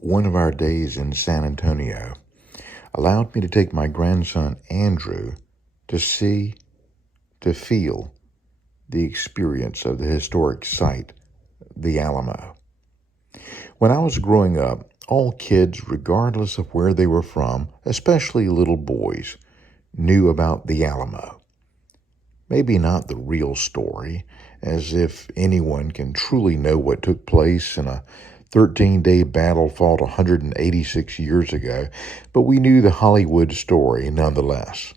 One of our days in San Antonio allowed me to take my grandson Andrew to see, to feel the experience of the historic site, the Alamo. When I was growing up, all kids, regardless of where they were from, especially little boys, knew about the Alamo. Maybe not the real story, as if anyone can truly know what took place in a 13-day battle fought 186 years ago, but we knew the Hollywood story nonetheless.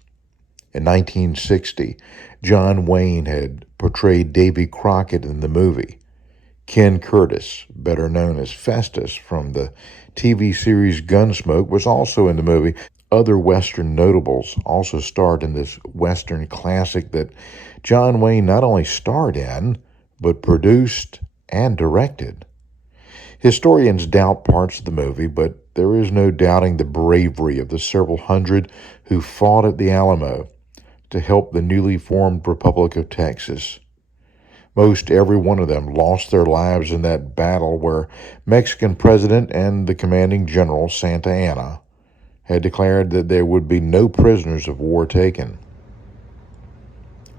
In 1960, John Wayne had portrayed Davy Crockett in the movie. Ken Curtis, better known as Festus from the TV series Gunsmoke, was also in the movie. Other Western notables also starred in this Western classic that John Wayne not only starred in, but produced and directed. Historians doubt parts of the movie, but there is no doubting the bravery of the several hundred who fought at the Alamo to help the newly formed Republic of Texas. Most every one of them lost their lives in that battle where Mexican President and the commanding general, Santa Anna, had declared that there would be no prisoners of war taken.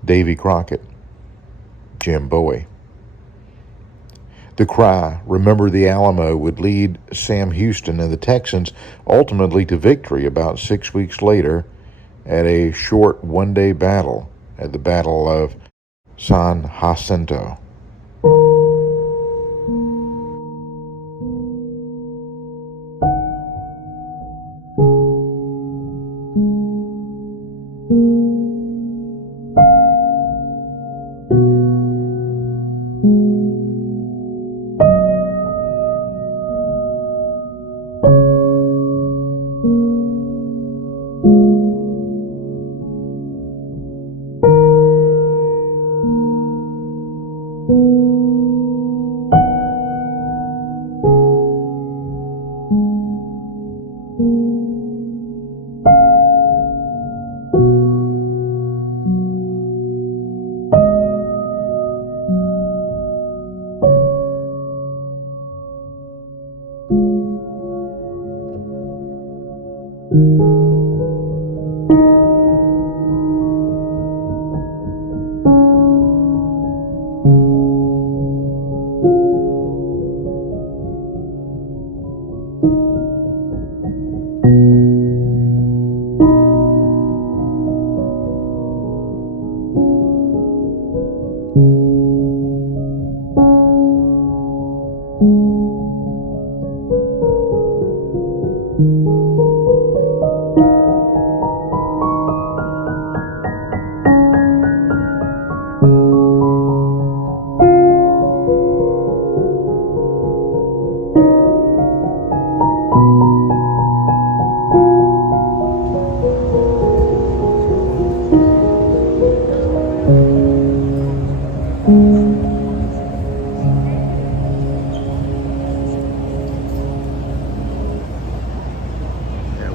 Davy Crockett, Jim Bowie. The cry, "Remember the Alamo," would lead Sam Houston and the Texans ultimately to victory about 6 weeks later at a short one-day battle at the Battle of San Jacinto.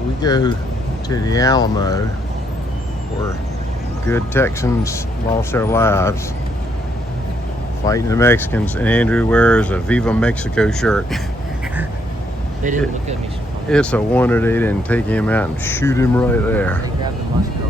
We go to the Alamo where good Texans lost their lives fighting the Mexicans, and Andrew wears a Viva Mexico shirt. They didn't look at me. It's a wonder they didn't take him out and shoot him right there. They grabbed the musket.